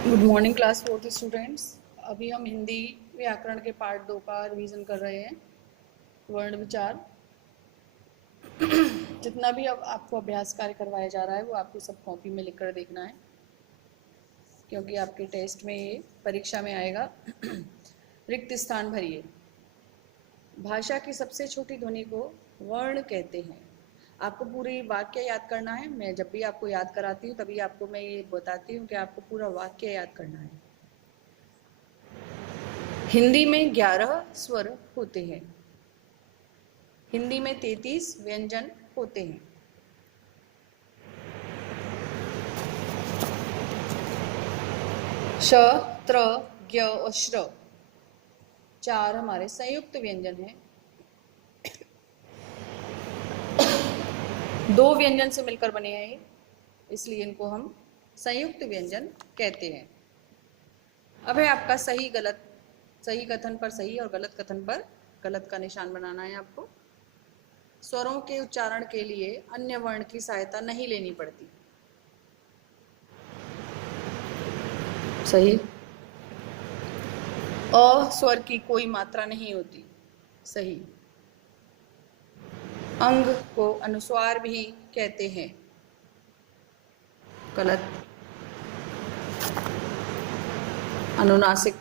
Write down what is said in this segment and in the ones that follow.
Good morning class 4 students. अभी हम हिंदी व्याकरण के पार्ट 2 का रिवीजन कर रहे हैं। वर्ण विचार जितना भी अब आपको अभ्यास कार्य करवाया जा रहा है वो आपको सब कॉपी में लिख कर देखना है, क्योंकि आपके टेस्ट में ये परीक्षा में आएगा। रिक्त स्थान भरिए। भाषा की सबसे छोटी ध्वनि को वर्ण कहते हैं। आपको पूरी वाक्य याद करना है। मैं जब भी आपको याद कराती हूँ तभी आपको मैं ये बताती हूँ कि आपको पूरा वाक्य याद करना है। हिंदी में 11 स्वर होते हैं। हिंदी में 33 व्यंजन होते हैं। श, त्र, ज्ञ और श्र 4 हमारे संयुक्त व्यंजन हैं। 2 व्यंजन से मिलकर बने हैं, इसलिए इनको हम संयुक्त व्यंजन कहते हैं। अब है आपका सही गलत। सही कथन पर सही और गलत कथन पर गलत का निशान बनाना है आपको। स्वरों के उच्चारण के लिए अन्य वर्ण की सहायता नहीं लेनी पड़ती। सही। अ स्वर की कोई मात्रा नहीं होती। सही। अंग को अनुस्वार भी कहते हैं। गलत। अनुनासिक।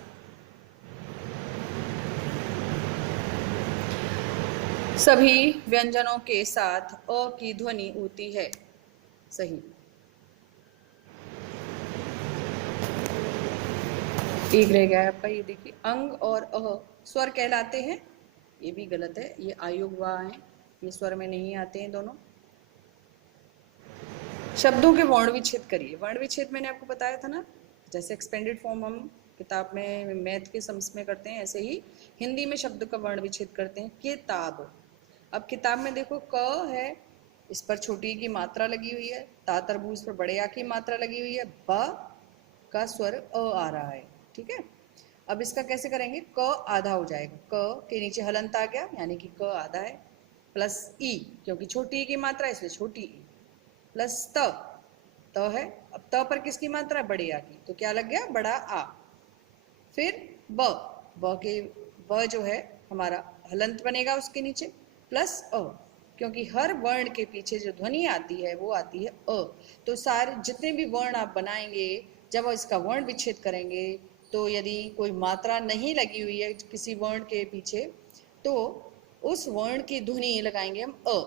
सभी व्यंजनों के साथ अ की ध्वनि होती है। सही। एक रह गया है आपका, ये देखिए। अंग और अ स्वर कहलाते हैं, ये भी गलत है। ये आयोग वा है, ये स्वर में नहीं आते हैं दोनों। शब्दों के वर्ण विच्छेद करिए। वर्ण विच्छेद मैंने आपको बताया था ना, जैसे एक्सपेंडेड फॉर्म हम किताब में मैथ के सम्स में करते हैं, ऐसे ही हिंदी में शब्द का वर्ण विच्छेद करते हैं। किताब। अब किताब में देखो क है, इस पर छोटी की मात्रा लगी हुई है। ता तरबूज पर बड़े आ की मात्रा लगी हुई है। ब का स्वर अ आ रहा है। ठीक है। अब इसका कैसे करेंगे? क आधा हो जाएगा। क के नीचे हलंत आ गया, यानी कि क आधा है। प्लस ई, क्योंकि छोटी की मात्रा इसलिए छोटी ई। प्लस त है। अब त पर किसकी मात्रा? बड़े आ की, तो क्या लग गया? बड़ा आ। फिर ब जो है हमारा हलंत बनेगा उसके नीचे, प्लस अ, क्योंकि हर वर्ण के पीछे जो ध्वनि आती है वो आती है अ। तो सारे जितने भी वर्ण आप बनाएंगे, जब इसका वर्ण विच्छेद करेंगे, तो यदि कोई मात्रा नहीं लगी हुई है किसी वर्ण के पीछे, तो उस वर्ण की ध्वनि लगाएंगे हम अ।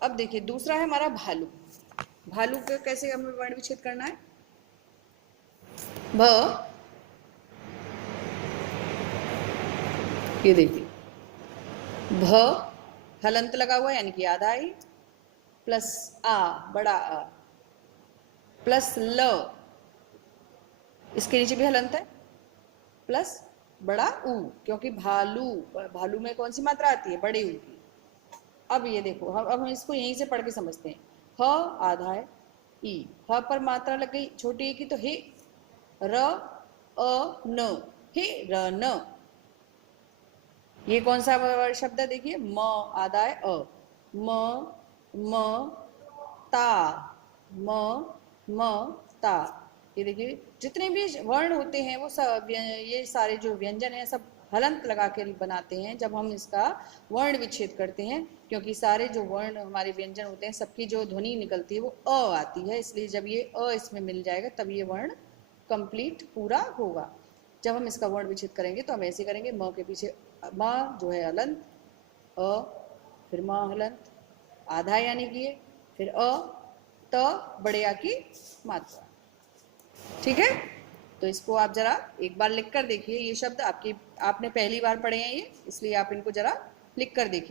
अब देखिए दूसरा है हमारा भालू। भालू को कैसे हमें वर्ण विच्छेद करना है? भ, ये देखिए भ हलंत लगा हुआ है, यानी कि आधा आई, प्लस आ बड़ा आ, प्लस ल, इसके नीचे भी हलंत है, प्लस बड़ा ऊ, क्योंकि भालू, भालू में कौन सी मात्रा आती है? बड़े ऊ की। अब ये देखो, अब हम इसको यहीं से पढ़ के समझते हैं। ह आधा है, ई, ह पर मात्रा लग गई छोटी की, तो हे, र अ न, हे र न। ये कौन सा शब्द है? देखिए म आधा है अ, म ता, म म ता। ये देखिए जितने भी वर्ण होते हैं वो सब, ये सारे जो व्यंजन हैं सब हलंत लगा के बनाते हैं जब हम इसका वर्ण विच्छेद करते हैं, क्योंकि सारे जो वर्ण हमारे व्यंजन होते हैं सबकी जो ध्वनि निकलती है वो अ आती है, इसलिए जब ये अ इसमें मिल जाएगा तब ये वर्ण कंप्लीट पूरा होगा। जब हम इसका वर्ण विच्छेद करेंगे तो हम ऐसे करेंगे, म के पीछे म जो है हलंत, अ, फिर म हलंत आधा यानी कि ये, फिर अ, त बड़े आ की मात्रा। ठीक है। तो इसको आप जरा एक बार लिख कर देखिए। ये शब्द आपने पहली बार पढ़े हैं ये, इसलिए आप इनको जरा लिख कर देखिए।